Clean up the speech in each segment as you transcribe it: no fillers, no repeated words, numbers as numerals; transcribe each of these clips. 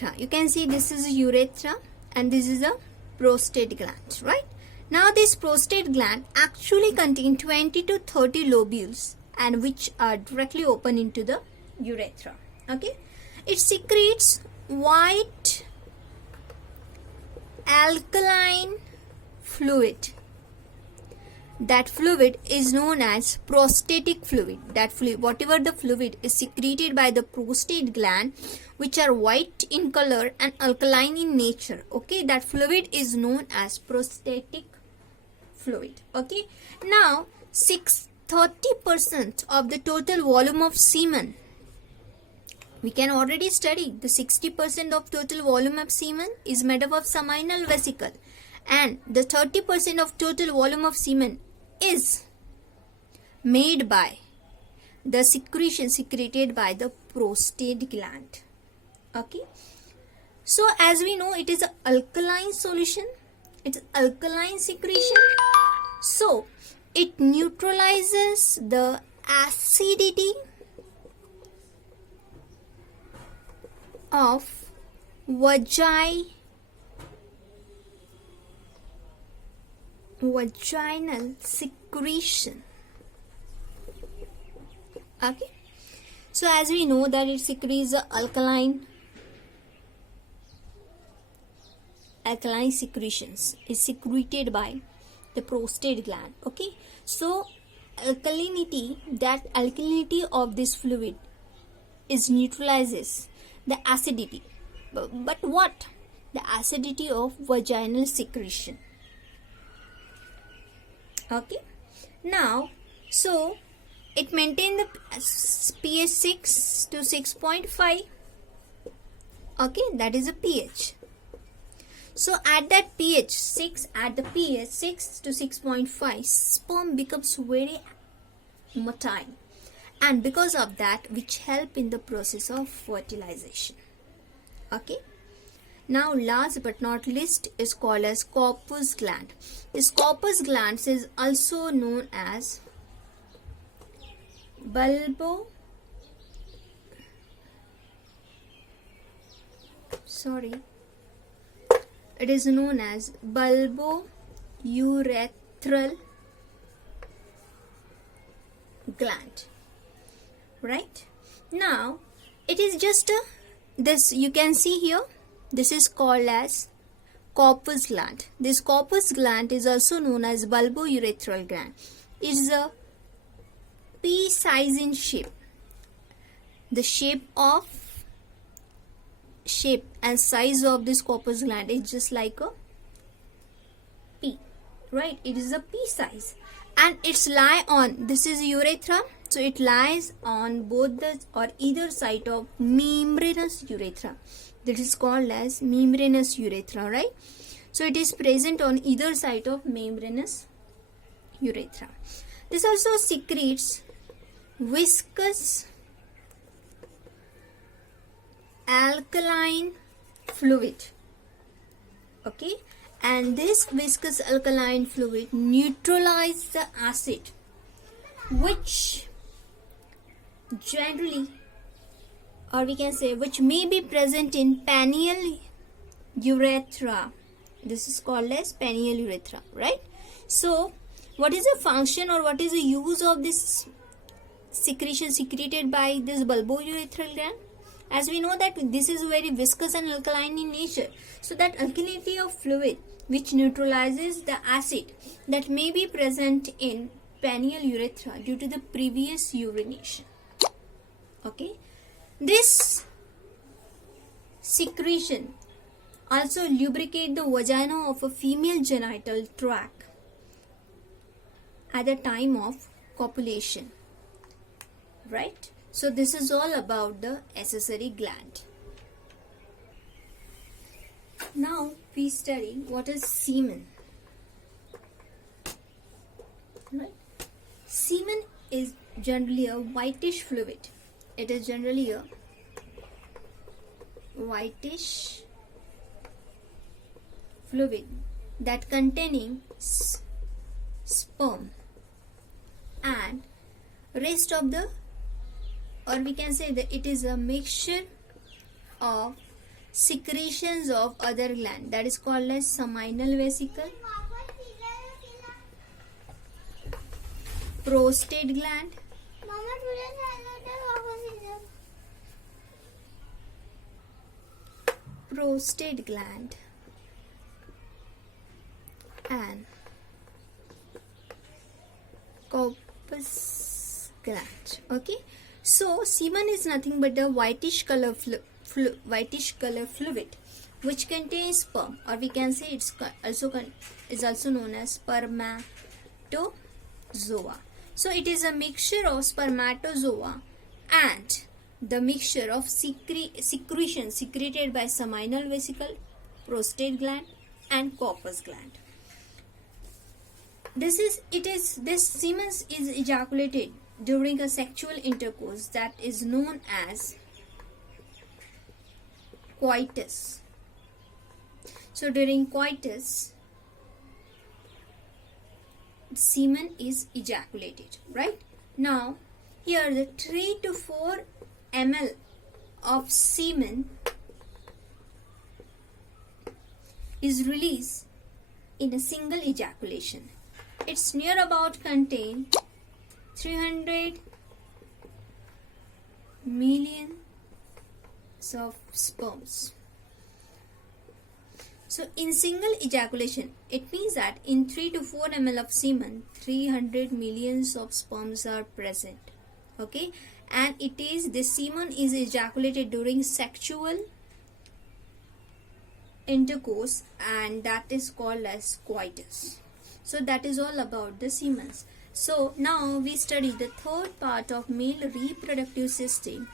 urethra. You can see this is a urethra and this is a prostate gland, right? Now this prostate gland actually contains 20 to 30 lobules and which are directly open into the urethra. Okay, it secretes white alkaline fluid. That fluid is known as prostatic fluid. That fluid, whatever the fluid is secreted by the prostate gland, which are white in color and alkaline in nature. Okay, that fluid is known as prostatic fluid. Okay, now 30% of the total volume of semen. We can already study the 60% of total volume of semen is made up of seminal vesicle, and the 30% of total volume of semen is made by the secretion secreted by the prostate gland. Okay, so as we know, it is an alkaline solution, it is alkaline secretion, so it neutralizes the acidity of vaginal secretion. Okay, so as we know that it secretes the alkaline secretions is secreted by the prostate gland. Okay, so alkalinity of this fluid is neutralizes the acidity, but what? The acidity of vaginal secretion. Okay, now so it maintains the pH 6 to 6.5. Okay, that is a pH. So at that pH 6, at the pH 6 to 6.5, sperm becomes very motile, and because of that which help in the process of fertilization. Okay, now last but not least is called as corpus gland. This corpus gland is also known as it is known as bulbourethral gland, right? Now it is just this, you can see here, this is called as corpus gland. This corpus gland is also known as bulbourethral gland. It is a pea size in shape. The shape and size of this corpus gland is just like a pea, right? It is a pea size, and it's lie on, this is urethra, so it lies on both the or either side of membranous urethra. That is called as membranous urethra, right? So it is present on either side of membranous urethra. This also secretes viscous alkaline fluid. Okay, and this viscous alkaline fluid neutralizes the acid which generally, or we can say which may be present in penile urethra. This is called as penile urethra, right? So what is the function or what is the use of this secretion secreted by this bulbourethral gland? As we know that this is very viscous and alkaline in nature, so that alkalinity of fluid which neutralizes the acid that may be present in penile urethra due to the previous urination. Okay, this secretion also lubricate the vagina of a female genital tract at the time of copulation, right? So this is all about the accessory gland. Now we study what is semen. Right? Semen is generally a whitish fluid. It is generally a whitish fluid that containing sperm and rest of the, or we can say that it is a mixture of secretions of other gland, that is called as seminal vesicle, prostate gland, prostate gland, and corpus gland. Okay, so semen is nothing but a whitish color fluid which contains sperm, or we can say it's also known as spermatozoa. So it is a mixture of spermatozoa and the mixture of secretion secreted by seminal vesicle, prostate gland, and corpus gland. This semen is ejaculated during a sexual intercourse that is known as coitus. So during coitus, semen is ejaculated, right? Now here the 3 to 4 ml of semen is released in a single ejaculation. Its near about contain 300 million of sperms. So in single ejaculation, it means that in 3 to 4 ml of semen, 300 millions of sperms are present. Okay, and the semen is ejaculated during sexual intercourse, and that is called as coitus. So that is all about the semen. So now we study the third part of male reproductive system,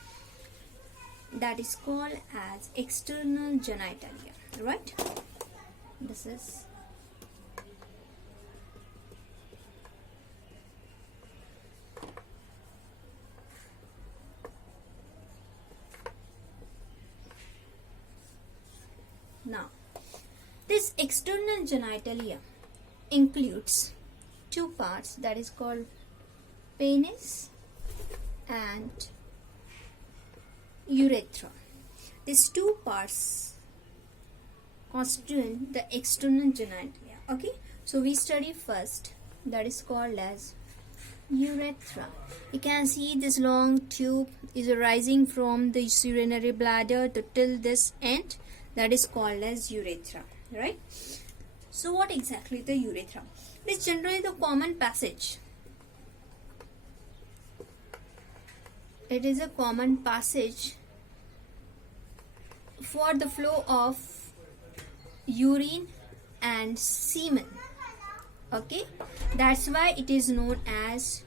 that is called as external genitalia, right? This is now this external genitalia includes two parts, that is called penis and urethra. These two parts constitute the external genitalia. Okay, so we study first, that is called as urethra. You can see this long tube is arising from the urinary bladder to till this end, that is called as urethra, right? So what exactly the urethra? It is generally the common passage. It is a common passage for the flow of urine and semen. Okay, that's why it is known as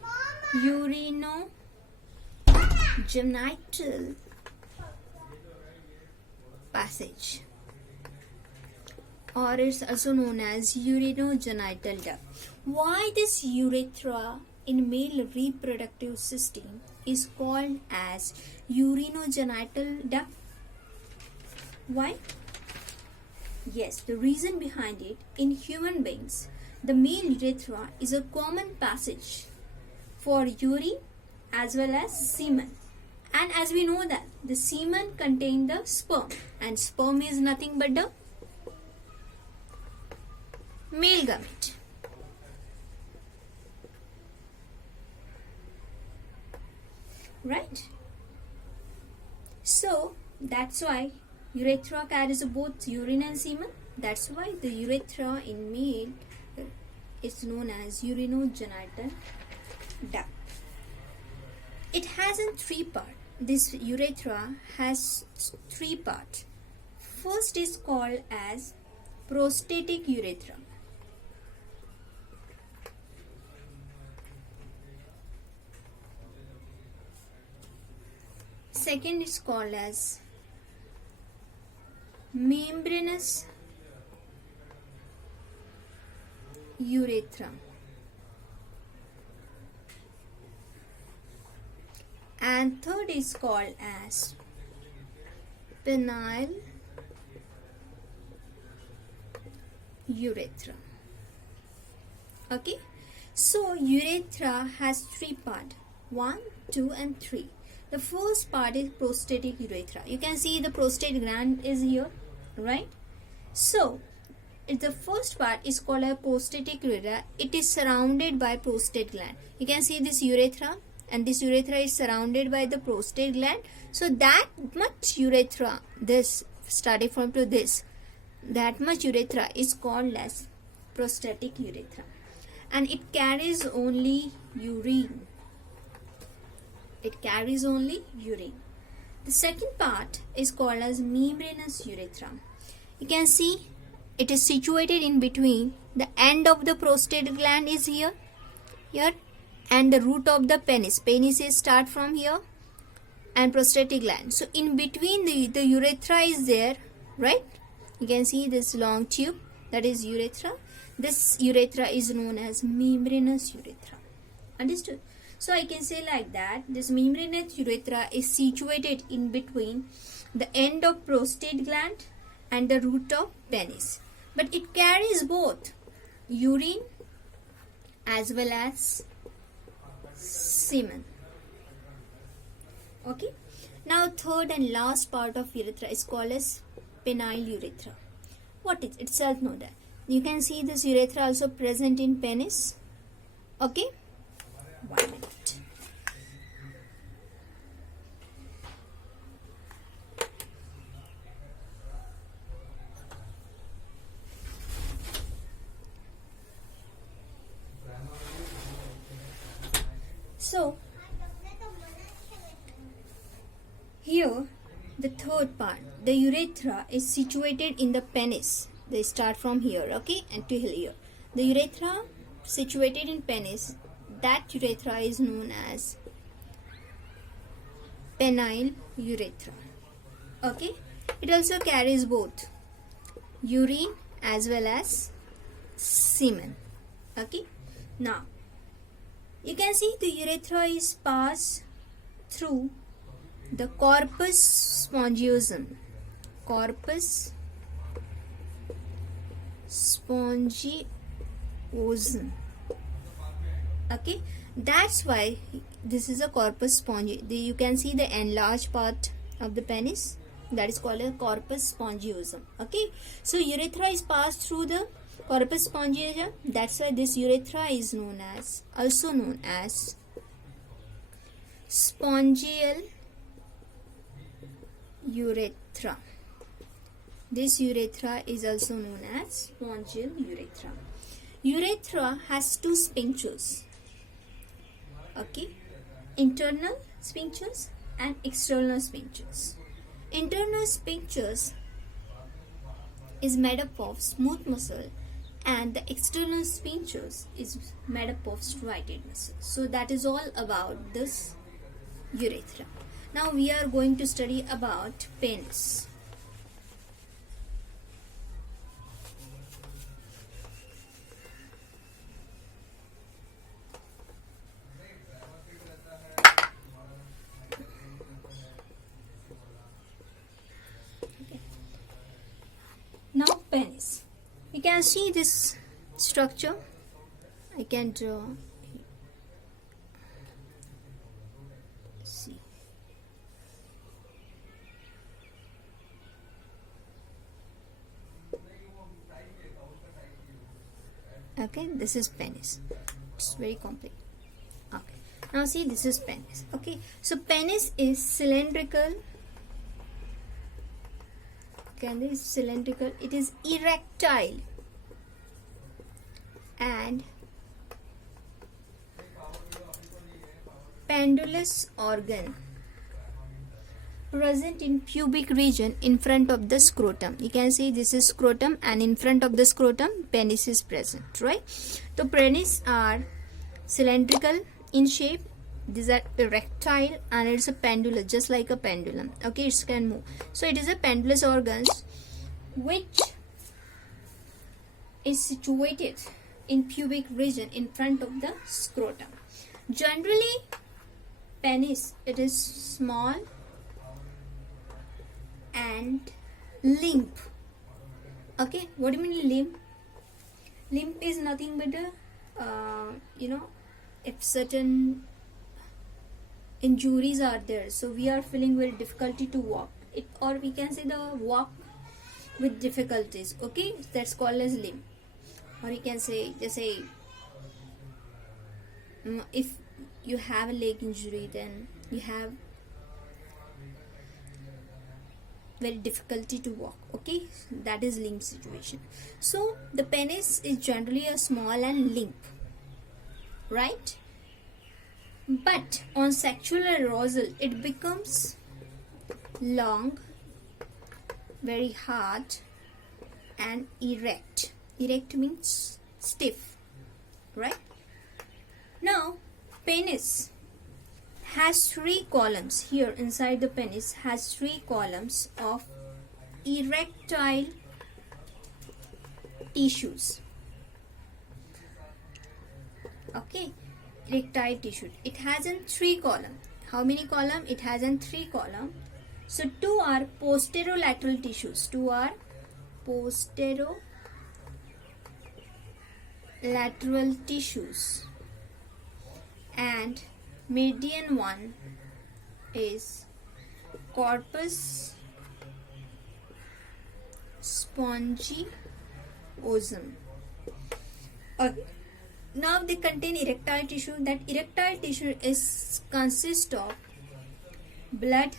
urinogenital passage, or it's also known as urinogenital duct. Why this urethra in male reproductive system is called as urinogenital duct? Why? Yes, the reason behind it, in human beings, the male urethra is a common passage for urine as well as semen. And as we know that the semen contains the sperm, and sperm is nothing but the male gamete. Right? So that's why urethra carries both urine and semen. That's why the urethra in male is known as urinogenital duct. It has in 3 parts. This urethra has 3 parts. First is called as prostatic urethra. Second is called as membranous urethra. And third is called as penile urethra. Okay, so urethra has 3 parts, 1, 2 and 3. The first part is prostatic urethra. You can see the prostate gland is here, right? So the first part is called a prostatic urethra. It is surrounded by prostate gland. You can see this urethra, and this urethra is surrounded by the prostate gland. So that much urethra, this starting from to this, that much urethra is called as prostatic urethra, and it carries only urine. It carries only urine. The second part is called as membranous urethra. You can see it is situated in between. The end of the prostate gland is here, and the root of the penis. Penis is start from here, and prostatic gland. So in between the urethra is there, right? You can see this long tube, that is urethra. This urethra is known as membranous urethra. Understood? So I can say like that, this membranous urethra is situated in between the end of prostate gland and the root of penis. But it carries both urine as well as semen. Okay. Now third and last part of urethra is called as penile urethra. What is itself know that? You can see this urethra also present in penis. Okay. 1 minute. So here the third part, the urethra is situated in the penis. They start from here, okay, and to here. The urethra situated in penis, that urethra is known as penile urethra. Okay, it also carries both urine as well as semen. Okay, now you can see the urethra is passed through the corpus spongiosum. Corpus spongiosum. Okay, that's why this is a corpus spongiosum. You can see the enlarged part of the penis, that is called a corpus spongiosum. Okay, so urethra is passed through the corpus spongiosum. That's why this urethra is also known as spongial urethra. This urethra is also known as spongial urethra. Urethra has two sphincters. Okay, internal sphincters and external sphincters. Internal sphincters is made up of smooth muscle, and the external sphincters is made up of striated muscle. So that is all about this urethra. Now we are going to study about penis. Now penis. You can see this structure. I can draw. See. Okay, this is penis. It's very complex. Okay. Now see, this is penis. Okay. So penis is cylindrical. This is cylindrical. It is erectile and pendulous organ present in pubic region in front of the scrotum. You can see this is scrotum, and in front of the scrotum penis is present, right? So penis are cylindrical in shape. These are erectile, and it's a pendulous, just like a pendulum. Okay, it can move. So it is a pendulous organs which is situated in pubic region in front of the scrotum. Generally, penis, it is small and limp. Okay, what do you mean limp? Limp is nothing but a if certain injuries are there, so we are feeling very difficulty to walk it, or we can say the walk with difficulties. Okay, that's called as limb. Or you can say, just say, if you have a leg injury, then you have very difficulty to walk. Okay, that is limb situation. So the penis is generally a small and limp, right? But on sexual arousal it becomes long, very hard, and erect. Erect means stiff, right? Now penis has 3 columns. Here inside the penis has 3 columns of erectile tissues. Okay, erectile tissue. It has in 3 columns. How many columns? It has in 3 columns. So 2 are posterolateral tissues. 2 are posterolateral tissues, and median one is corpus spongiosum. Okay. Now they contain erectile tissue. That erectile tissue is consists of blood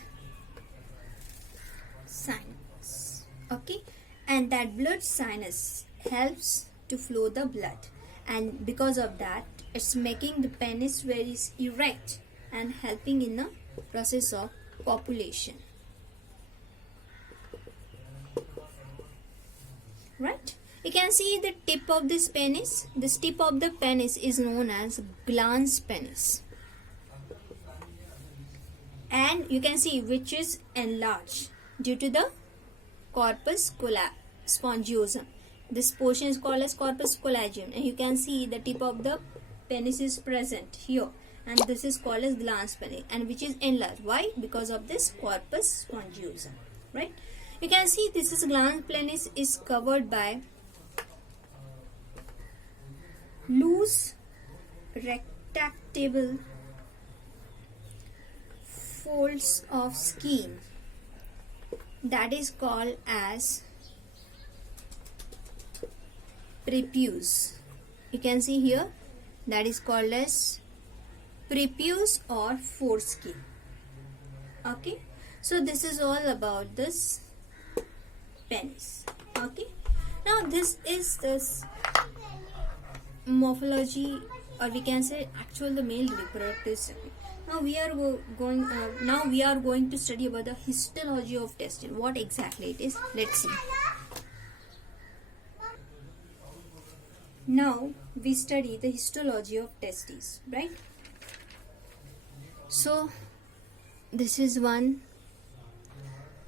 sinus. Okay, and that blood sinus helps to flow the blood, and because of that it's making the penis very erect and helping in the process of copulation, right? You can see the tip of this penis. This tip of the penis is known as glans penis, and you can see which is enlarged due to the corpus spongiosum. This portion is called as corpus callosum, and you can see the tip of the penis is present here, and this is called as glans penis, and which is enlarged. Why? Because of this corpus spongiosum, right? You can see this is glans penis is covered by loose retractable folds of skin that is called as prepuce. You can see here that is called as prepuce or foreskin. Okay, so this is all about this penis. Okay, now this is this morphology, or we can say actual the male reproductive system. Now we are going to study about the histology of testing. What exactly it is? Let's see. Now we study the histology of testes, right? So this is one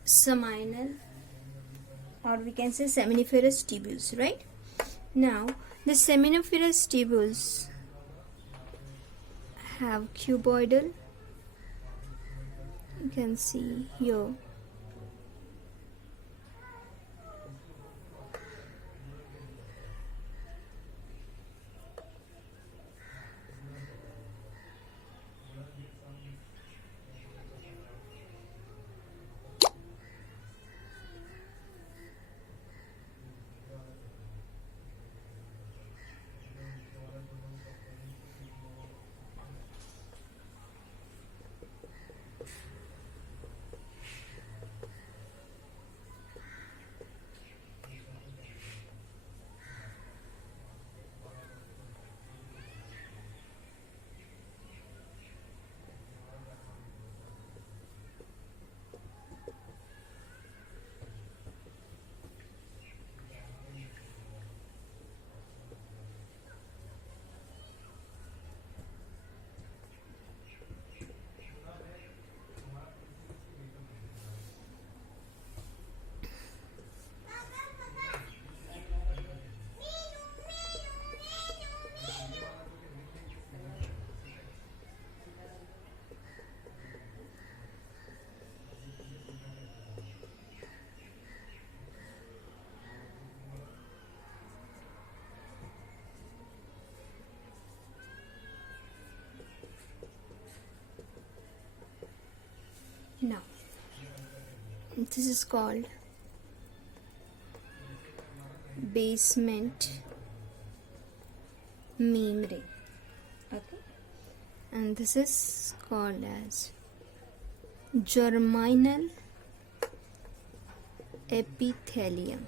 seminal, or we can say seminiferous tubules, right? Now the seminiferous tubules have cuboidal. You can see here. This is called basement membrane. Okay, and this is called as germinal epithelium.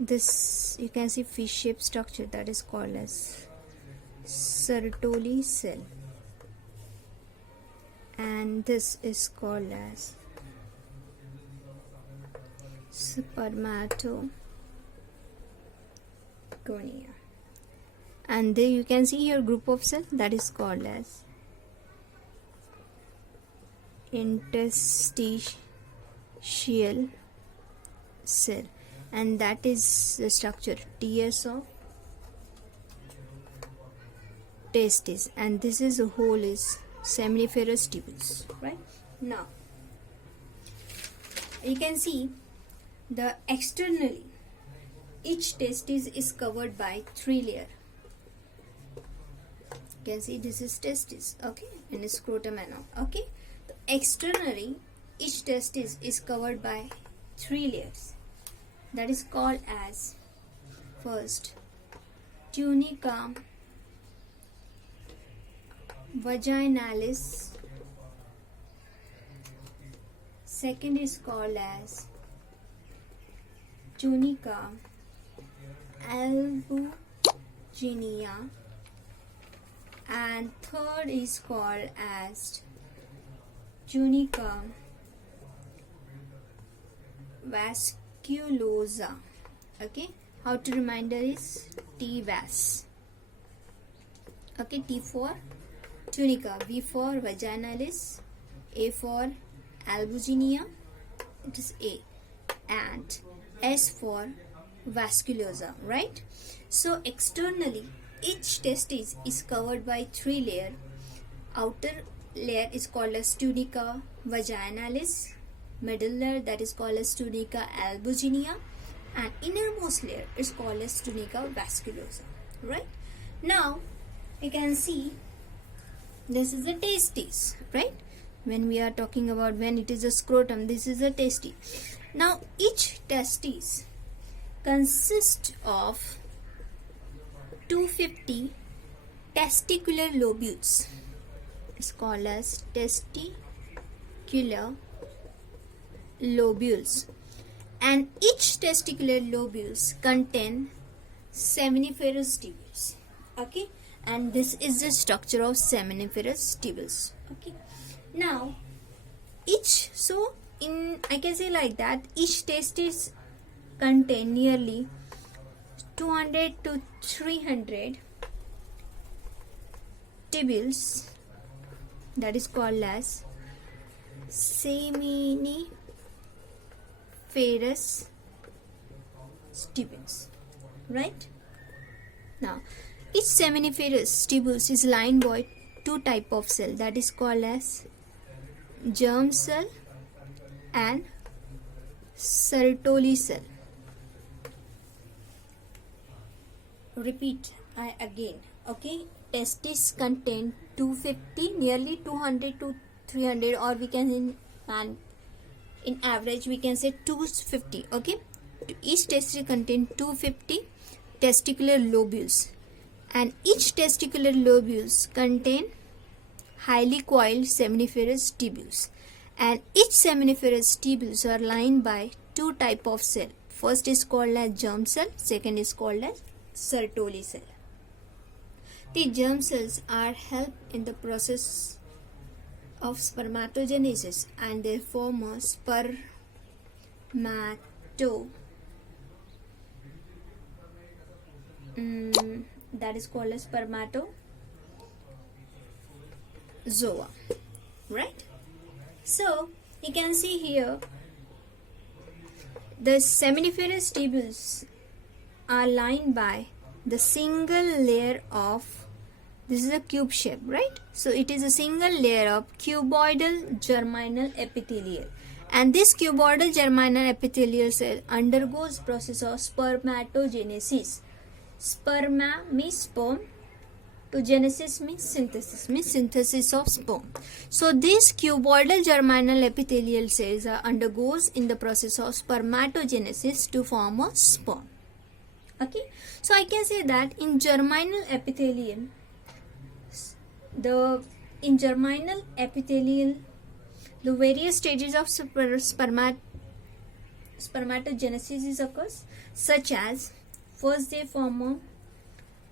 This you can see fish shaped structure that is called as Sertoli cell, and this is called as Spermatogonia. And there you can see here group of cell that is called as interstitial cell, and that is the structure TS of testis, and this is a whole is seminiferous tubules. Right now you can see the externally each testis is covered by 3 layers. You can see this is testis, okay, and scrotum and all. Okay, so externally each testis is covered by 3 layers. That is called as first tunica vaginalis, second is called as tunica albuginea, and third is called as tunica vasculosa. Okay, how to reminder is TVAS. Okay, T for tunica, V for vaginalis, A for albuginea, it is A, and S for vasculosa. Right, so externally each testis is covered by 3 layers. Outer layer is called as tunica vaginalis, middle layer that is called as tunica albuginea, and innermost layer is called as tunica vasculosa. Right, now you can see this is the testis. Right, when we are talking about when it is a scrotum, this is a testis. Now each testis consists of 250 testicular lobules. It's called as testicular lobules, and each testicular lobules contain seminiferous tubules. Okay, and this is the structure of seminiferous tubules. Okay, now each, so in I can say like that each testis contain nearly 200 to 300 tubules, that is called as seminiferous tubules. Right, now each seminiferous tubules is lined by 2 type of cell, that is called as germ cell and Sertoli cell. Repeat again. Okay, testis contain 250, nearly 200 to 300, or we can in average we can say 250. Okay, each testis contain 250 testicular lobules, and each testicular lobules contain highly coiled seminiferous tubules, and each seminiferous tubules are lined by 2 type of cell. First is called as germ cell, second is called as Sertoli cell. The germ cells are help in the process of spermatogenesis, and they form a that is called as spermatozoa. Right, so you can see here the seminiferous tubules are lined by the single layer of, this is a cube shape, right? So it is a single layer of cuboidal germinal epithelium, and this cuboidal germinal epithelial cell undergoes process of spermatogenesis. Sperma means sperm, Spermatogenesis means synthesis of sperm. So this cuboidal germinal epithelial cells undergoes in the process of spermatogenesis to form a sperm. Okay, so I can say that in germinal epithelium, the various stages of spermatogenesis occurs, such as first they form a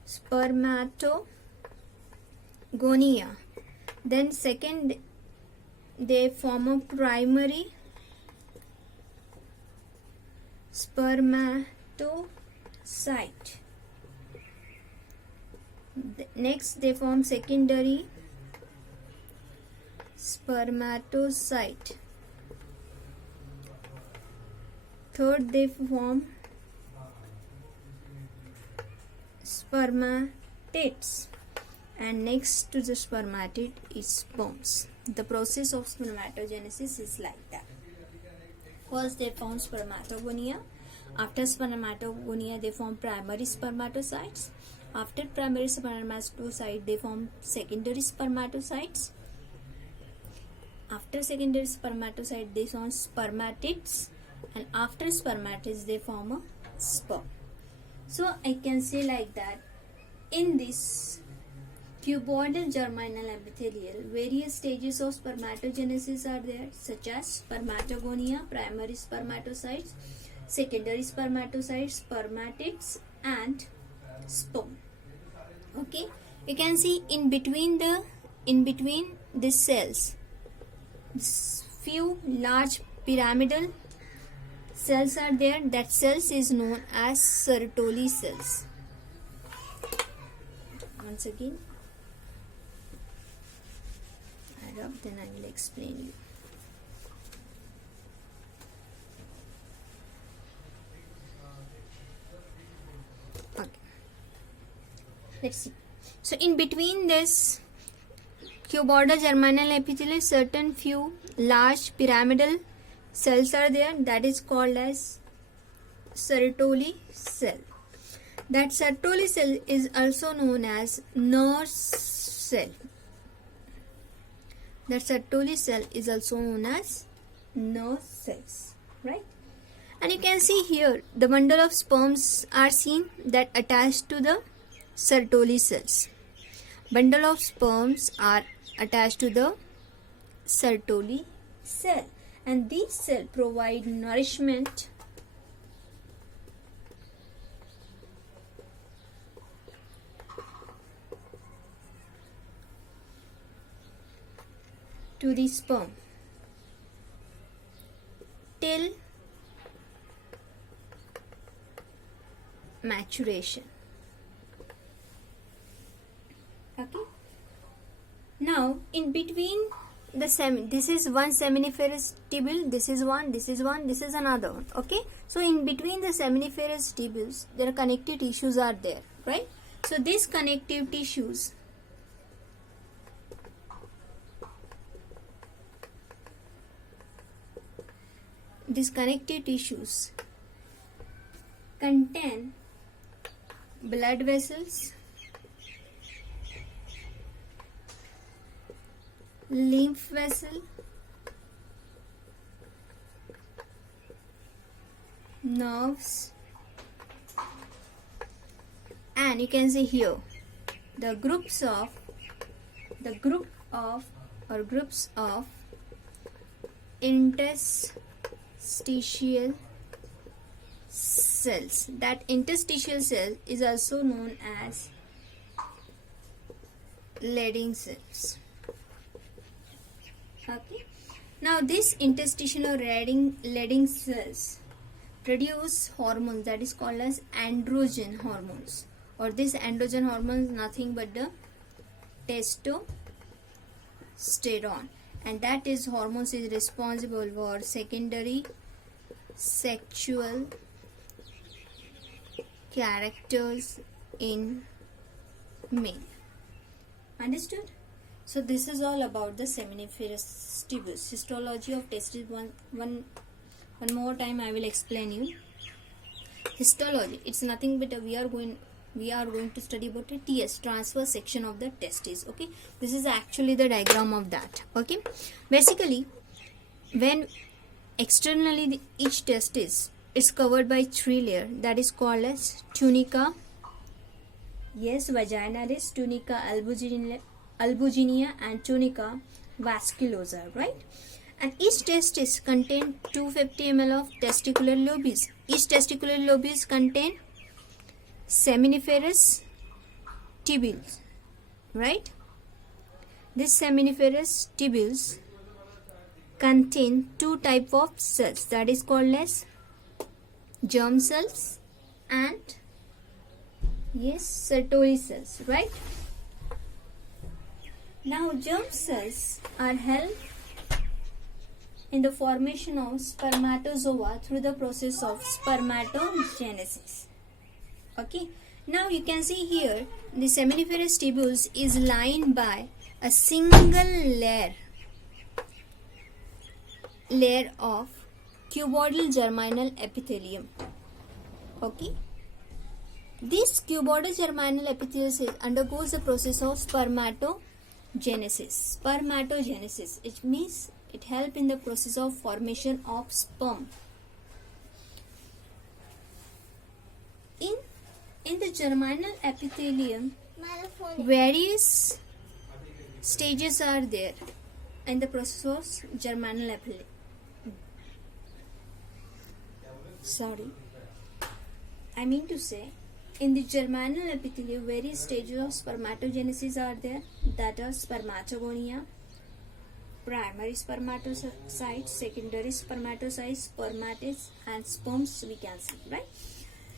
spermatogonia, then second they form a primary spermatocyte, next they form secondary spermatocyte, third they form spermatids, and next to the spermatid is sperms. The process of spermatogenesis is like that. First they form spermatogonia. After spermatogonia they form primary spermatocytes. After primary spermatocyte they form secondary spermatocytes. After secondary spermatocyte they form spermatids, and after spermatids they form a sperm. So I can say like that, in this cuboidal germinal epithelial, various stages of spermatogenesis are there, such as spermatogonia, primary spermatocytes, secondary spermatocytes, spermatids, and sperm. Okay, you can see in between these cells, few large pyramidal cells are there. That cells is known as Sertoli cells. Once again, add up, then I will explain you. Okay, let's see. So in between this cuboidal germinal epithelium, certain few large pyramidal cells are there, that is called as Sertoli cell. That Sertoli cell is also known as nerve cell. That Sertoli cell is also known as nerve cells, right? And you can see here the bundle of sperms are seen that attached to the Sertoli cells. Bundle of sperms are attached to the Sertoli cell, and these cells provide nourishment to the sperm till maturation. Okay. Now in between this is one seminiferous tubule, this is one, this is one, this is another one. Okay, so in between the seminiferous tubules there are connective tissues are there, right? So these connective tissues contain blood vessels, lymph vessel, nerves, and you can see here the groups of interstitial cells. That interstitial cell is also known as Leydig cells. Okay. Now this interstitial or Leydig cells produce hormones that is called as androgen hormones, or this androgen hormone is nothing but the testosterone, and that is hormones is responsible for secondary sexual characters in male. Understood? So this is all about the seminiferous tubules. Histology of testes. One more time I will explain you. Histology, it's nothing but we are going we are going to study about a TS, transverse section of the testes. Okay, this is actually the diagram of that. Okay, basically when externally each testis is covered by 3 layers, that is called as tunica. Yes, vaginalis, tunica albuginea and tunica vasculosa, right? And each testis contain 250 ml of testicular lobules. Each testicular lobules contain seminiferous tubules, right? This seminiferous tubules contain 2 type of cells, that is called as germ cells and yes, Sertoli cells, right? Now germ cells are held in the formation of spermatozoa through the process of spermatogenesis. Okay, now you can see here the seminiferous tubules is lined by a single layer of cuboidal germinal epithelium. Okay, this cuboidal germinal epithelium undergoes the process of spermatogenesis. Spermatogenesis, it means it helps in the process of formation of sperm. In the germinal epithelium, various stages are there in the process of germinal epithelium. I mean to say, in the germinal epithelium, various stages of spermatogenesis are there, that are spermatogonia, primary spermatocytes, secondary spermatocytes, spermatids, and sperms we can see, right?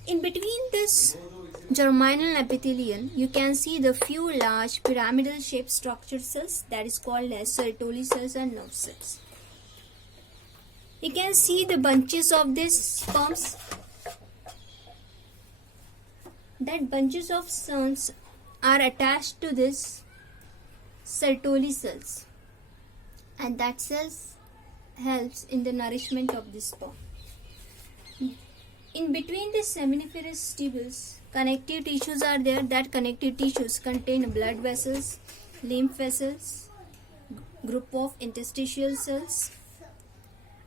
In between this germinal epithelium, you can see the few large pyramidal shaped structured cells, that is called as Sertoli cells and nerve cells. You can see the bunches of these sperms. That bunches of cells are attached to this Sertoli cells, and that cells helps in the nourishment of this sperm. In between the seminiferous tubules, connective tissues are there. That connective tissues contain blood vessels, lymph vessels, group of interstitial cells,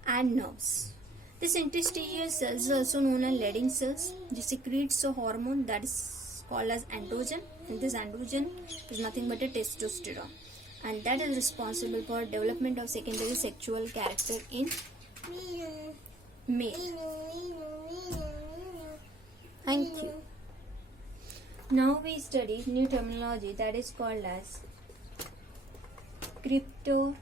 and nerves. This interstitial cells is also known as Leydig cells. They secretes a hormone that is called as androgen, and this androgen is nothing but a testosterone, and that is responsible for development of secondary sexual character in male. Thank you. Now we study new terminology that is called as cryptorchidism.